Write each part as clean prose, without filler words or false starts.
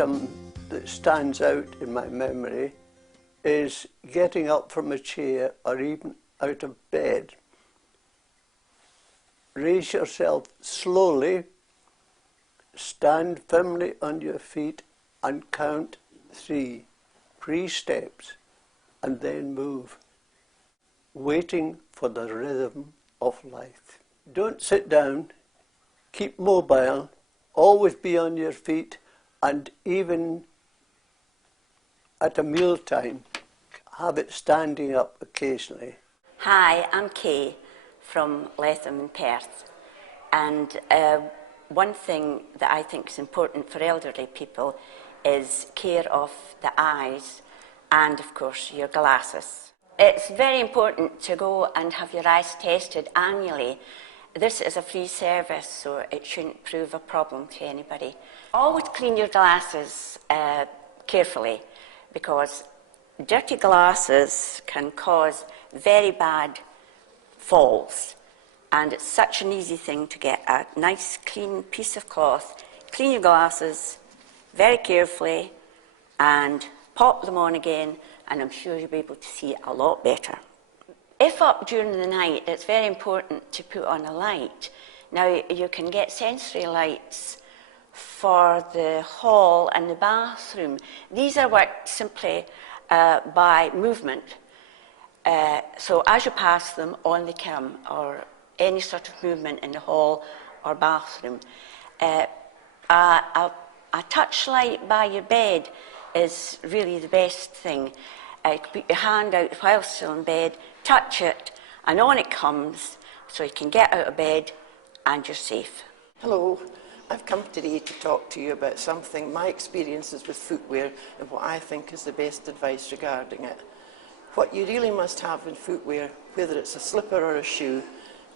item that stands out in my memory is getting up from a chair or even out of bed. Raise yourself slowly, stand firmly on your feet and count 3 steps, and then move, waiting for the rhythm of life. Don't sit down, keep mobile, always be on your feet, and even at a meal time, have it standing up occasionally. Hi, I'm Kay from Letham in Perth, and one thing that I think is important for elderly people is care of the eyes and, of course, your glasses. It's very important to go and have your eyes tested annually. This is a free service, so it shouldn't prove a problem to anybody. Always clean your glasses carefully, because dirty glasses can cause very bad falls, and it's such an easy thing to get a nice clean piece of cloth, clean your glasses very carefully and pop them on again, and I'm sure you'll be able to see a lot better. If up during the night, it's very important to put on a light. Now, you can get sensory lights for the hall and the bathroom. These are worked simply by movement. So as you pass them on the cam or any sort of movement in the hall or bathroom, a touch light by your bed is really the best thing. You can put your hand out while still in bed, touch it, and on it comes, so you can get out of bed and you're safe. Hello, I've come today to talk to you about something, my experiences with footwear, and what I think is the best advice regarding it. What you really must have in footwear, whether it's a slipper or a shoe,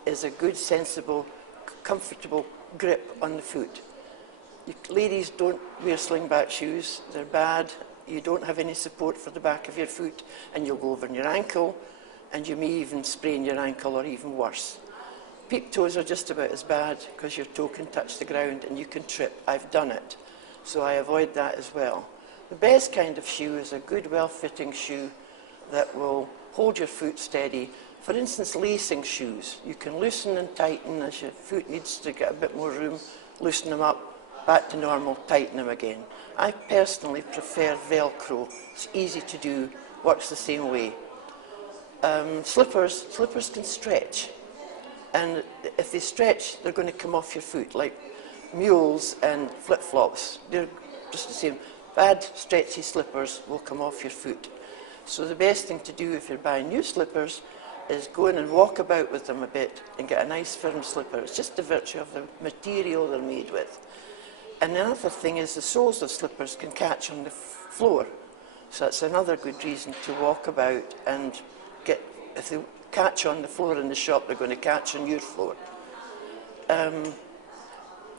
is a good, sensible, comfortable grip on the foot. Ladies, don't wear slingback shoes, they're bad. You don't have any support for the back of your foot, and you'll go over on your ankle, and you may even sprain your ankle, or even worse. Peep toes are just about as bad, because your toe can touch the ground and you can trip. I've done it, so I avoid that as well. The best kind of shoe is a good, well-fitting shoe that will hold your foot steady. For instance, lacing shoes. You can loosen and tighten as your foot needs to get a bit more room, loosen them up, back to normal, tighten them again. I personally prefer Velcro. It's easy to do, works the same way. Slippers can stretch, and if they stretch, they're going to come off your foot, like mules and flip-flops. They're just the same. Bad, stretchy slippers will come off your foot. So the best thing to do if you're buying new slippers is go in and walk about with them a bit and get a nice firm slipper. It's just the virtue of the material they're made with. And the other thing is the soles of slippers can catch on the floor. So that's another good reason to walk about and get, if they catch on the floor in the shop, they're going to catch on your floor.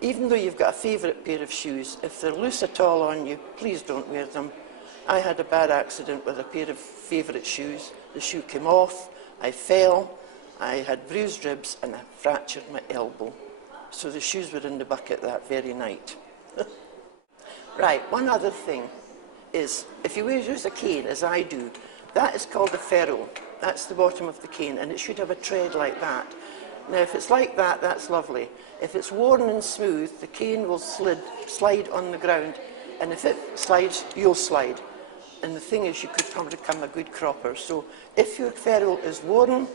Even though you've got a favourite pair of shoes, if they're loose at all on you, please don't wear them. I had a bad accident with a pair of favourite shoes. The shoe came off, I fell, I had bruised ribs and I fractured my elbow. So the shoes were in the bucket that very night. Right, one other thing is, if you use a cane, as I do, that is called a ferrule. That's the bottom of the cane, and it should have a tread like that. Now, if it's like that, that's lovely. If it's worn and smooth, the cane will slide on the ground, and if it slides, you'll slide. And the thing is, you could probably become a good cropper. So if your ferrule is worn,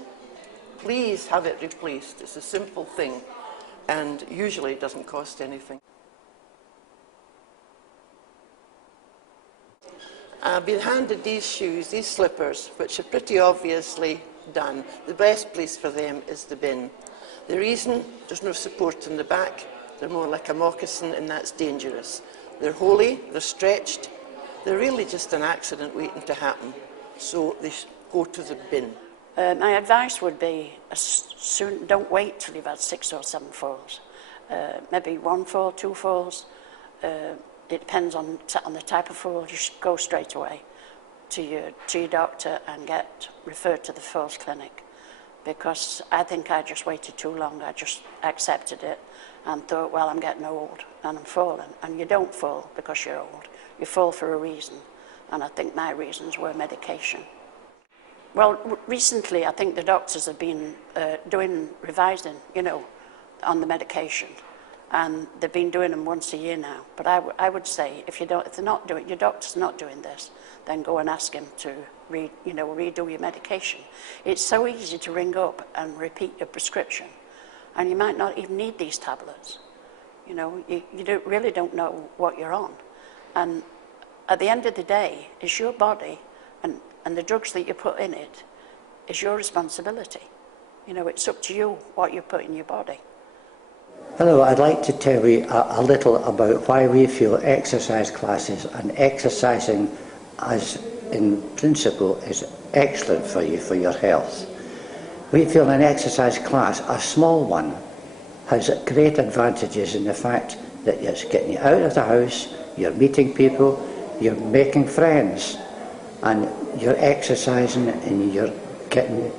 please have it replaced. It's a simple thing, and usually it doesn't cost anything. I've been handed these shoes, these slippers, which are pretty obviously done. The best place for them is the bin. The reason, there's no support in the back. They're more like a moccasin, and that's dangerous. They're holey, they're stretched. They're really just an accident waiting to happen. So they go to the bin. My advice would be, don't wait till you've had 6 or 7 falls. Maybe 1 fall, 2 falls. It depends on the type of fall. You should go straight away to your doctor and get referred to the falls clinic, because I think I just waited too long. I just accepted it and thought, well, I'm getting old and I'm falling. And you don't fall because you're old. You fall for a reason, and I think my reasons were medication. Well, recently I think the doctors have been revising, you know, on the medication, and they've been doing them once a year now. But I would say if they're not doing, your doctor's not doing this, then go and ask him to redo your medication. It's so easy to ring up and repeat your prescription, and you might not even need these tablets. You know, you really don't know what you're on, and at the end of the day, it's your body, and the drugs that you put in it is your responsibility. You know, it's up to you what you put in your body. Hello, I'd like to tell you a little about why we feel exercise classes and exercising as in principle is excellent for you, for your health. We feel an exercise class, a small one, has great advantages in the fact that it's getting you out of the house, you're meeting people, you're making friends, and you're exercising and you're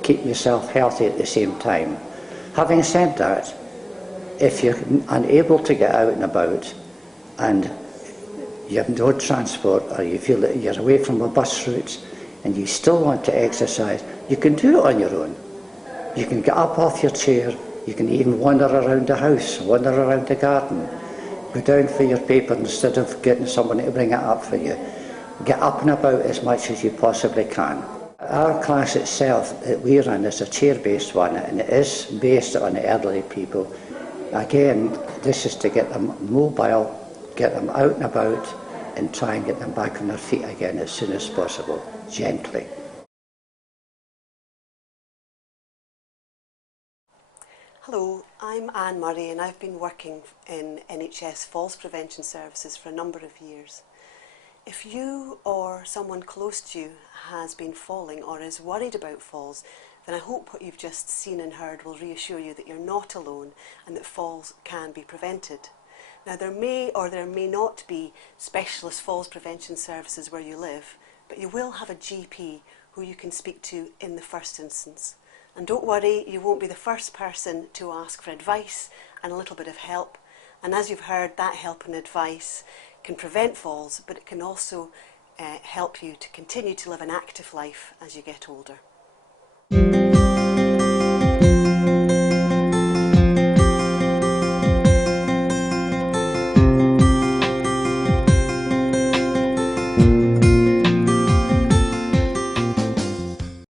keep yourself healthy at the same time. Having said that, if you're unable to get out and about and you have no transport, or you feel that you're away from a bus route and you still want to exercise, you can do it on your own. You can get up off your chair, you can even wander around the house, wander around the garden, go down for your paper instead of getting someone to bring it up for you. Get up and about as much as you possibly can. Our class itself that we run is a chair-based one, and it is based on elderly people. Again, this is to get them mobile, get them out and about, and try and get them back on their feet again as soon as possible, gently. Hello, I'm Anne Murray, and I've been working in NHS Falls Prevention Services for a number of years. If you or someone close to you has been falling or is worried about falls, then I hope what you've just seen and heard will reassure you that you're not alone and that falls can be prevented. Now, there may or there may not be specialist falls prevention services where you live, but you will have a GP who you can speak to in the first instance. And don't worry, you won't be the first person to ask for advice and a little bit of help. And as you've heard, that help and advice can prevent falls, but it can also help you to continue to live an active life as you get older.